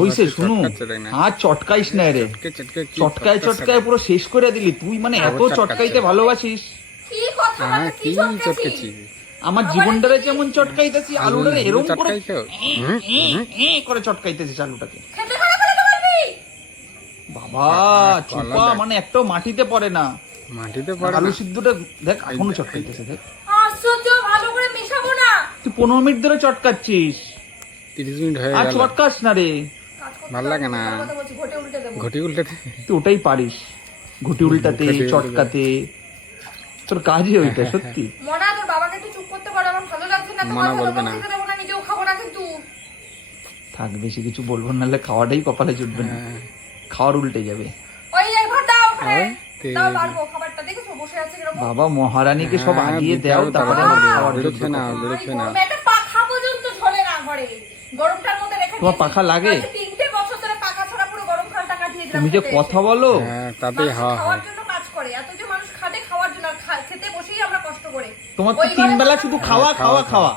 হইছে শুনু, আর চটকাইস না রে, চটকায় চটকায় পুরো শেষ করে দিলি তুই। মানে এত চটকাইতে ভালোবাসিস। কি কথা মানে কি চটকেছি? আমার জীবনটারে যেমন চটকাইতেছি, আলুটারে এরকম করে করে চটকাইতেছিস আলুটাকে। খেতে খারাপ করে তো বলবি। বাবা চুপা, মানে একটাও মাটিতে পড়ে না। মাটিতে পড়ে আলু না। সিদ্ধটা দেখ এখনো চটকাইতেছে, দেখ। আশ্চর্য, ভালো করে মেশাবো না। তুই 15 মিনিট ধরে চটকাচ্ছিস, 30 মিনিট হয়ে আর গেল। চটকাস না রে। কাজ করতে ভাল লাগে না। কথা বলছি, ঘটে উল্টে দেবো। ঘটি উল্টে দে। তুই ওটাই পারিস, ঘুটি উল্টাতে, ঘুটি উল্টাতে। চটকাতে, তোর কাজই ওইটা সত্যি। মনা, তোর বাবাকে একটু চুপ করতে পারো, আমার ভালো লাগছে না। মনা তোমার বলবে না। খেতে দেবো না, নিজেও খাবো না কিন্তু। থাক, বেশি কিছু বলবো, নাহলে খাওয়াটাই কপালে জুটবে না, খাওয়ার উল্টে যাবে। ওই একবার দাও ওখানে, ওই, দাও বাড়বো খাবারটা। দেখেছো বসে আছে কিরকম? বাবা মহারানীকে সব হ্যাঁ, আগিয়ে দিতে দাও, হবে, তারপরে তারপরে আমার খাওয়ার বেরোচ্ছে যোগ্য না, করো। বেরোচ্ছে না। গরমে একটা পাখা পর্যন্ত ঝোলে না ঘরে, গরমটার মধ্যে রেখে তোমার দিয়েছি। পাখা লাগে? আজকে 3টে বছর ধরে পাখা ছাড়া পুরো গরম কালটা কাটিয়ে দিলাম। তুমি যে খেতে কথা এসে। বলো, হ্যাঁ, তাতেই মানুষ হাওয়া খাওয়ার হয়। জন্য কাজ করে, এত যে মানুষ খাটে খাওয়ার জন্য, আর খেতে বসেই আমরা কষ্ট করে। তোমার তো ওই 3 ঘরে বেলা পাখা শুধু থাকে। খাওয়া খাওয়া খাওয়া, খাওয়া।